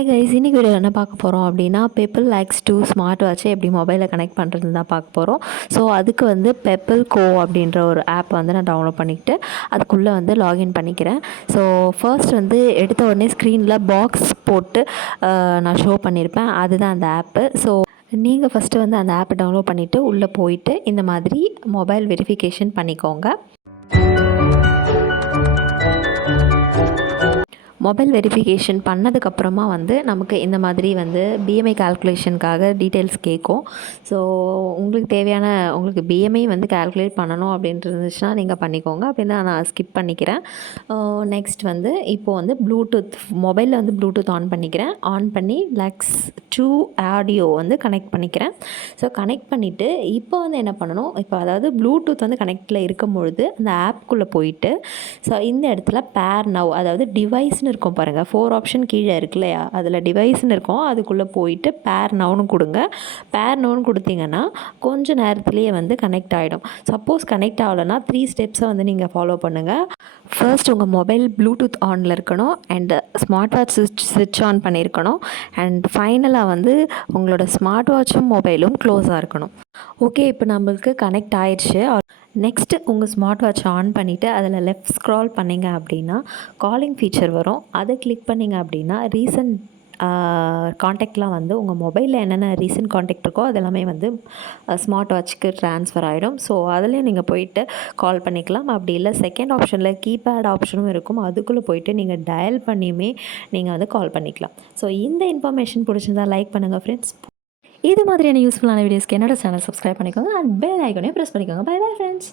Hi guys, இன்னைக்கு video என்ன பார்க்க போகிறோம் அப்படின்னா பெப்பிள் லைக்ஸ் 2 ஸ்மார்ட் வாட்சை எப்படி மொபைலில் கனெக்ட் பண்ணுறதுன்னு தான் பார்க்க போகிறோம். ஸோ அதுக்கு வந்து பெப்பிள் கோ அப்படின்ற ஒரு ஆப் வந்து நான் டவுன்லோட் பண்ணிக்கிட்டு அதுக்குள்ளே வந்து லாகின் பண்ணிக்கிறேன். ஸோ ஃபர்ஸ்ட் வந்து எடுத்த உடனே ஸ்க்ரீனில் பாக்ஸ் போட்டு நான் ஷோ பண்ணியிருப்பேன், அதுதான் அந்த ஆப்பு. ஸோ நீங்கள் ஃபஸ்ட்டு வந்து அந்த ஆப்பை டவுன்லோட் பண்ணிவிட்டு உள்ளே போயிட்டு இந்த மாதிரி மொபைல் வெரிஃபிகேஷன் பண்ணிக்கோங்க. மொபைல் வெரிஃபிகேஷன் பண்ணதுக்கப்புறமா வந்து நமக்கு இந்த மாதிரி வந்து பிஎம்ஐ கால்குலேஷனுக்காக டீட்டெயில்ஸ் கேட்கும். ஸோ உங்களுக்கு பிஎம்ஐ வந்து கால்குலேட் பண்ணணும் அப்படின்ட்டு இருந்துச்சுன்னா நீங்கள் பண்ணிக்கோங்க, அப்படின்னா நான் ஸ்கிப் பண்ணிக்கிறேன். நெக்ஸ்ட் வந்து இப்போது வந்து ப்ளூடூத் மொபைலில் வந்து ப்ளூடூத் ஆன் பண்ணிக்கிறேன். ஆன் பண்ணி லக்ஸ் 2 ஆடியோ வந்து கனெக்ட் பண்ணிக்கிறேன். ஸோ கனெக்ட் பண்ணிவிட்டு இப்போ வந்து என்ன பண்ணணும், இப்போ அதாவது ப்ளூடூத் வந்து கனெக்டில் இருக்கும் பொழுது அந்த ஆப்குள்ளே போயிட்டு ஸோ இந்த இடத்துல பேர் நவ், அதாவது டிவைஸ்னு இருக்கும் பாருங்கள், 4 ஆப்ஷன் கீழே இருக்கு இல்லையா, அதில் டிவைஸ்னு இருக்கும், அதுக்குள்ளே போயிட்டு பேர் நவுன்னு கொடுங்க. பேர் நவுன்னு கொடுத்தீங்கன்னா கொஞ்சம் நேரத்துலேயே வந்து கனெக்ட் ஆகிடும். சப்போஸ் கனெக்ட் ஆகலைன்னா 3 ஸ்டெப்ஸை வந்து நீங்கள் ஃபாலோ பண்ணுங்கள். ஃபர்ஸ்ட் உங்கள் மொபைல் ப்ளூடூத் ஆனில் இருக்கணும், அண்டு ஸ்மார்ட் வாட்ச் ஸ்விட்ச் ஆன் பண்ணியிருக்கணும், அண்ட் ஃபைனலாக வந்து உங்களோட ஸ்மார்ட் வாட்சும் மொபைலும் க்ளோஸாக இருக்கணும். ஓகே, இப்போ நம்மளுக்கு கனெக்ட் ஆயிடுச்சு. நெக்ஸ்ட்டு உங்கள் ஸ்மார்ட் வாட்ச் ஆன் பண்ணிவிட்டு அதில் லெஃப்ட் ஸ்க்ரால் பண்ணிங்க அப்படின்னா காலிங் ஃபீச்சர் வரும். அதை கிளிக் பண்ணிங்க அப்படின்னா ரீசன்ட் காண்டாக்ட்லாம் வந்து உங்கள் மொபைலில் என்னென்ன ரீசன்ட் காண்டாக்ட் இருக்கோ அதெல்லாமே வந்து ஸ்மார்ட் வாட்சுக்கு ட்ரான்ஸ்ஃபர் ஆகிடும். ஸோ அதுலேயும் நீங்கள் போயிட்டு கால் பண்ணிக்கலாம். அப்படி இல்லை செகண்ட் ஆப்ஷனில் கீபேட் ஆப்ஷனும் இருக்கும், அதுக்குள்ளே போயிட்டு நீங்கள் டயல் பண்ணியுமே நீங்கள் வந்து கால் பண்ணிக்கலாம். ஸோ இந்த இன்ஃபர்மேஷன் பிடிச்சிருந்தா லைக் பண்ணுங்கள் ஃப்ரெண்ட்ஸ். இது மாதிரியான யூஸ்ஃபுல்லான வீடியோஸ்க்கு என்னோட சேனல் சப்ஸ்கிரைப் பண்ணிக்கோங்க, அண்ட் பெல் ஐக்கானையும் ப்ரெஸ் பண்ணிக்கோங்க. Bye bye friends.